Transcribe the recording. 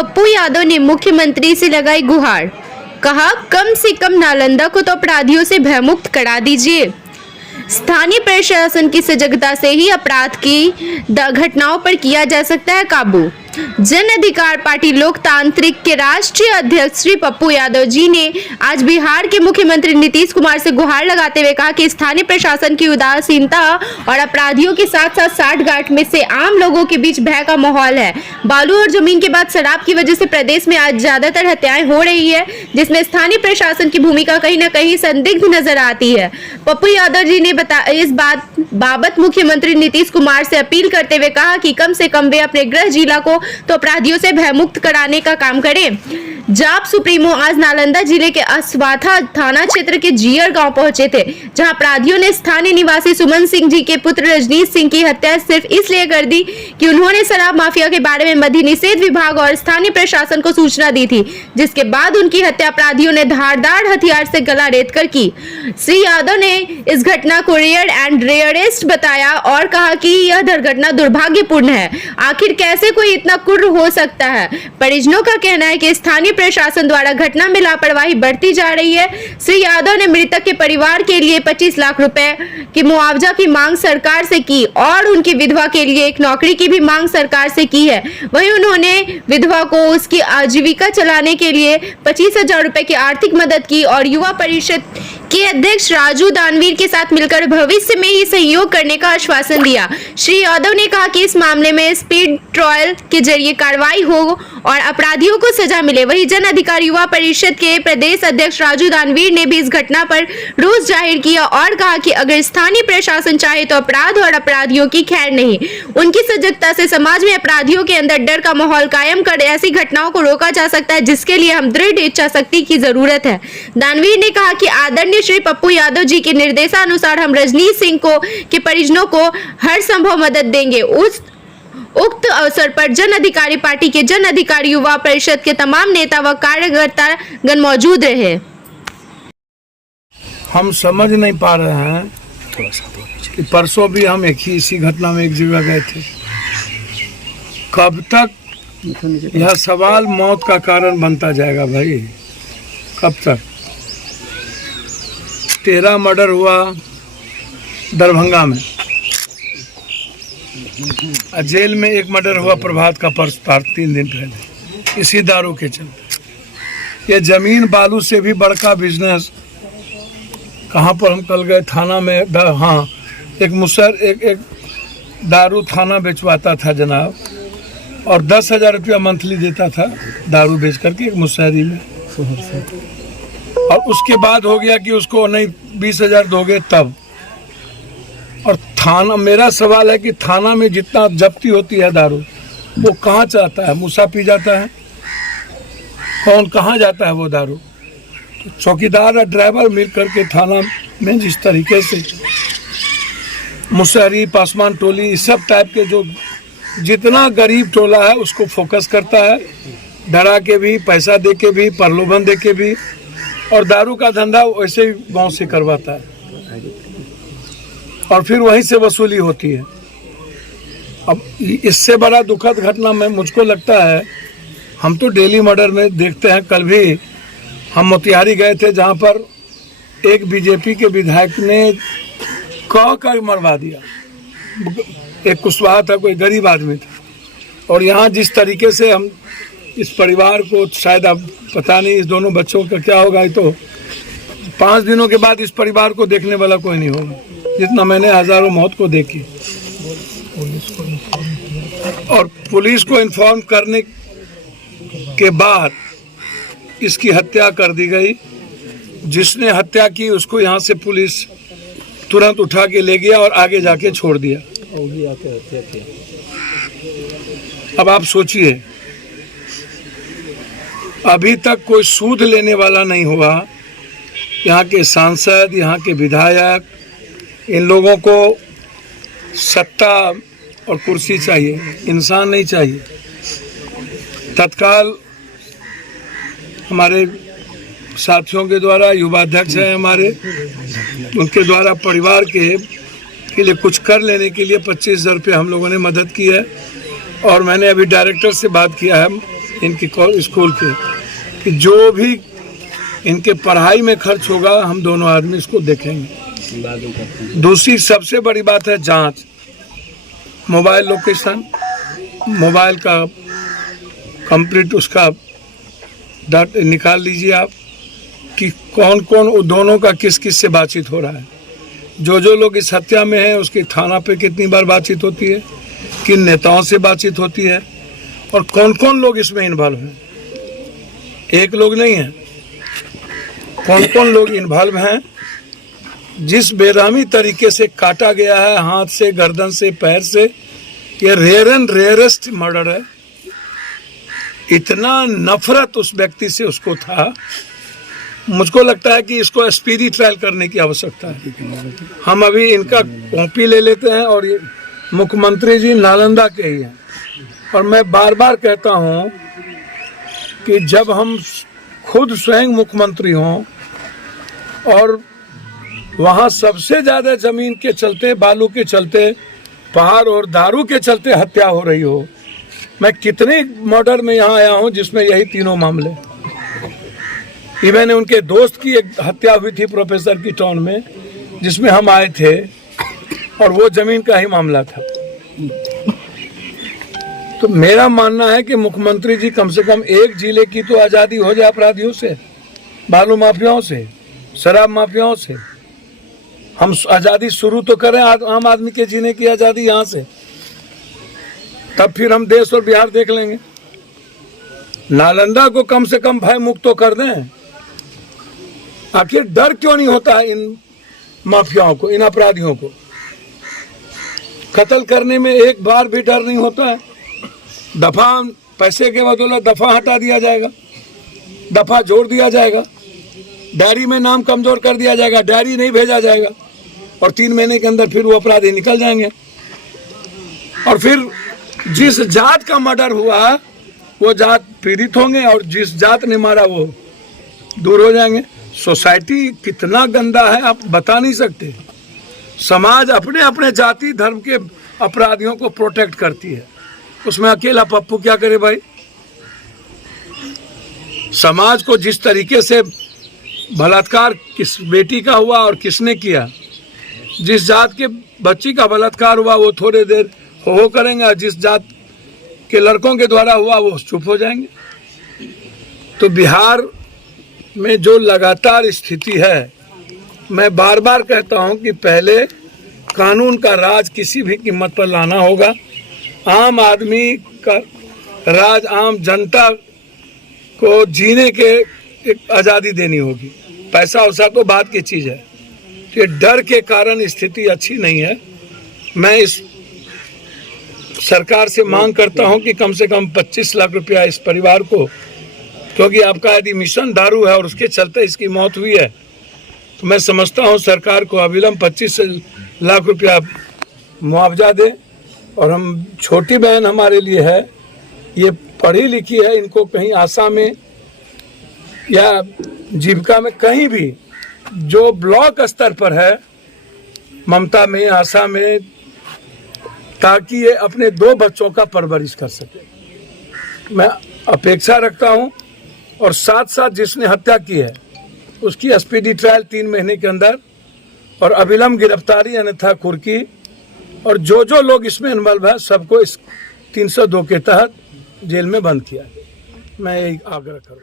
पप्पू यादव ने मुख्यमंत्री से लगाई गुहार। कहा, कम से कम नालंदा को तो अपराधियों से भयमुक्त करा दीजिए। स्थानीय प्रशासन की सजगता से ही अपराध की घटनाओं पर किया जा सकता है काबू। जन अधिकार पार्टी लोकतांत्रिक के राष्ट्रीय अध्यक्ष श्री पप्पू यादव जी ने आज बिहार के मुख्यमंत्री नीतीश कुमार से गुहार लगाते हुए कहा कि स्थानीय प्रशासन की उदासीनता और अपराधियों के साथ साथ साठगांठ में से आम लोगों के बीच भय का माहौल है। बालू और जमीन के बाद शराब की वजह से प्रदेश में आज ज्यादातर हत्याएं हो रही है, जिसमें स्थानीय प्रशासन की भूमिका कहीं न कहीं संदिग्ध नजर आती है। पप्पू यादव जी ने इस बाबत मुख्यमंत्री नीतीश कुमार से अपील करते हुए कहा कि कम से कम वे अपने गृह जिला को तो अपराधियों से भयमुक्त कराने का काम करें। जाप सुप्रीमो आज नालंदा जिले के असवाथा थाना क्षेत्र के जियर गांव पहुंचे थे, जहां अपराधियों ने स्थानीय निवासी सुमन सिंह जी के पुत्र रजनीश सिंह की हत्या सिर्फ इसलिए कर दी कि उन्होंने शराब माफिया के बारे में मद्य निषेध विभाग और स्थानीय प्रशासन को सूचना दी थी, जिसके बाद उनकी हत्या अपराधियों ने धारदार हथियार से गला रेत कर की। श्री यादव ने इस घटना को रेयर एंड रेयरेस्ट बताया और कहा कि यह दुर्घटना दुर्भाग्यपूर्ण है। आखिर कैसे कोई इतना क्रूर हो सकता है? परिजनों का कहना है कि स्थानीय प्रशासन द्वारा घटना में लापरवाही बढ़ती जा रही है। श्री यादव ने मृतक के परिवार के लिए 25 लाख रुपए की मुआवजा की मांग सरकार से की और उनकी विधवा के लिए एक नौकरी की भी मांग सरकार से की है। वहीं उन्होंने विधवा को उसकी आजीविका चलाने के लिए 25,000 रुपए की आर्थिक मदद की और युवा परिषद के अध्यक्ष राजू दानवीर के साथ मिलकर भविष्य में ही सहयोग करने का आश्वासन दिया। श्री यादव ने कहा कि इस मामले में स्पीड ट्रायल के जरिए कार्रवाई हो और अपराधियों को सजा मिले। वहीं जन अधिकार युवा परिषद के प्रदेश अध्यक्ष राजू दानवीर ने भी इस घटना पर रोष जाहिर किया और कहा कि अगर स्थानीय प्रशासन चाहे तो अपराध और अपराधियों की खैर नहीं। उनकी सजगता से समाज में अपराधियों के अंदर डर का माहौल कायम कर ऐसी घटनाओं को रोका जा सकता है, जिसके लिए हम दृढ़ इच्छा शक्ति की जरूरत है। दानवीर ने कहा कि आदरणीय श्री पप्पू यादव जी के निर्देशानुसार हम रजनीश सिंह के परिजनों को हर संभव मदद देंगे। उक्त अवसर पर जन अधिकारी पार्टी के जन अधिकारी युवा परिषद के तमाम नेता व कार्यकर्ता गण मौजूद रहे। हम समझ नहीं पा रहे हैं कि परसों भी हम इसी घटना में एक जगह गए थे। कब तक यह सवाल मौत का कारण बनता जाएगा भाई? कब तक? 13 मर्डर हुआ दरभंगा में, जेल में एक मर्डर हुआ प्रभात का 3 दिन पहले, इसी दारू के चलते। ये जमीन बालू से भी बड़का बिजनेस। कहाँ पर हम कल गए थाना में, हाँ, एक दारू थाना बेचवाता था जनाब, और 10,000 रुपया मंथली देता था दारू बेच करके एक मुशहरी में, और उसके बाद हो गया कि उसको नहीं 20,000 दोगे तब। और थाना, मेरा सवाल है कि थाना में जितना जब्ती होती है दारू, वो कहाँ जाता है? मूसा पी जाता है? कौन कहाँ जाता है वो दारू? तो चौकीदार और ड्राइवर मिल करके थाना में जिस तरीके से मुशहरी, पासवान टोली, इस सब टाइप के जो जितना गरीब टोला है उसको फोकस करता है, डरा के भी, पैसा दे के भी, प्रलोभन दे के भी, और दारू का धंधा वैसे ही गांव से करवाता है और फिर वहीं से वसूली होती है। अब इससे बड़ा दुखद घटना में मुझको लगता है, हम तो डेली मर्डर में देखते हैं। कल भी हम मोतिहारी गए थे, जहां पर एक बीजेपी के विधायक ने कह मरवा दिया। एक कुशवाहा था, कोई गरीब आदमी था। और यहाँ जिस तरीके से हम इस परिवार को, शायद अब पता नहीं इस दोनों बच्चों का क्या होगा, तो 5 दिनों के बाद इस परिवार को देखने वाला कोई नहीं होगा, जितना मैंने हजारों मौत को देखी। और पुलिस को इन्फॉर्म करने के बाद इसकी हत्या कर दी गई। जिसने हत्या की उसको यहाँ से पुलिस तुरंत उठा के ले गया और आगे जाके छोड़ दिया। अब आप सोचिए, अभी तक कोई सूद लेने वाला नहीं हुआ। यहाँ के सांसद, यहाँ के विधायक, इन लोगों को सत्ता और कुर्सी चाहिए, इंसान नहीं चाहिए। तत्काल हमारे साथियों के द्वारा, युवा अध्यक्ष हैं हमारे, उनके द्वारा परिवार के लिए कुछ कर लेने के लिए 25,000 रुपये हम लोगों ने मदद की है। और मैंने अभी डायरेक्टर से बात किया है इनकी स्कूल के कि जो भी इनके पढ़ाई में खर्च होगा हम दोनों आदमी इसको देखेंगे। दूसरी सबसे बड़ी बात है जांच, मोबाइल लोकेशन, मोबाइल का कंप्लीट उसका डाटा निकाल लीजिए आप कि कौन कौन दोनों का किस किस से बातचीत हो रहा है, जो लोग इस हत्या में है उसकी थाना पे कितनी बार बातचीत होती है, किन नेताओं से बातचीत होती है और कौन कौन लोग इसमें इन्वॉल्व हैं। एक लोग नहीं है, कौन कौन लोग इन्वॉल्व हैं। जिस बेरहमी तरीके से काटा गया है, हाथ से, गर्दन से, पैर से, ये रेयर एंड रेयरेस्ट मर्डर है। इतना नफरत उस व्यक्ति से उसको था, मुझको लगता है कि इसको स्पीडी ट्रायल करने की आवश्यकता है। हम अभी इनका कॉपी ले लेते हैं और ये मुख्यमंत्री जी नालंदा के ही हैं और मैं बार बार कहता हूं कि जब हम खुद स्वयं मुख्यमंत्री हों और वहां सबसे ज्यादा जमीन के चलते, बालू के चलते, पहाड़ और दारू के चलते हत्या हो रही हो, मैं कितने मर्डर में यहाँ आया हूँ जिसमें यही तीनों मामले। इवन उनके दोस्त की एक हत्या हुई थी प्रोफेसर की टाउन में जिसमें हम आए थे और वो जमीन का ही मामला था। तो मेरा मानना है कि मुख्यमंत्री जी कम से कम एक जिले की तो आज़ादी हो जाए अपराधियों से, बालू माफियाओं से, शराब माफियाओं से। हम आज़ादी शुरू तो करें आम आदमी के जीने की आज़ादी यहाँ से, तब फिर हम देश और बिहार देख लेंगे। नालंदा को कम से कम भय मुक्त तो कर दें। आखिर डर क्यों नहीं होता है इन माफियाओं को, इन अपराधियों को? कत्ल करने में एक बार भी डर नहीं होता है। दफा पैसे के बदौलत दफा हटा दिया जाएगा, दफा जोड़ दिया जाएगा, डायरी में नाम कमजोर कर दिया जाएगा, डायरी नहीं भेजा जाएगा और 3 महीने के अंदर फिर वो अपराधी निकल जाएंगे। और फिर जिस जात का मर्डर हुआ वो जात पीड़ित होंगे और जिस जात ने मारा वो दूर हो जाएंगे। सोसाइटी कितना गंदा है आप बता नहीं सकते। समाज अपने अपने जाति धर्म के अपराधियों को प्रोटेक्ट करती है, उसमें अकेला पप्पू क्या करे भाई? समाज को जिस तरीके से बलात्कार किस बेटी का हुआ और किसने किया, जिस जात के बच्ची का बलात्कार हुआ वो थोड़ी देर हो करेंगे, जिस जात के लड़कों के द्वारा हुआ वो चुप हो जाएंगे। तो बिहार में जो लगातार स्थिति है, मैं बार बार कहता हूं कि पहले कानून का राज किसी भी कीमत पर लाना होगा। आम आदमी का राज, आम जनता को जीने के एक आज़ादी देनी होगी। पैसा वैसा तो बात की चीज़ है, कि डर के कारण स्थिति अच्छी नहीं है। मैं इस सरकार से मांग करता हूं कि कम से कम 25 लाख रुपया इस परिवार को, क्योंकि आपका यदि मिशन दारू है और उसके चलते इसकी मौत हुई है, तो मैं समझता हूं सरकार को अविलंब 25 लाख रुपया मुआवजा दे। और हम, छोटी बहन हमारे लिए है, ये पढ़ी लिखी है, इनको कहीं आशा में या जीविका में कहीं भी जो ब्लॉक स्तर पर है, ममता में, आशा में, ताकि ये अपने 2 बच्चों का परवरिश कर सके। मैं अपेक्षा रखता हूं और साथ साथ जिसने हत्या की है उसकी स्पीडी ट्रायल 3 महीने के अंदर और अविलंब गिरफ्तारी अन्यथा कुर्की, और जो लोग इसमें इन्वॉल्व है सबको इस 302 के तहत जेल में बंद किया। मैं यही आग्रह करूँ।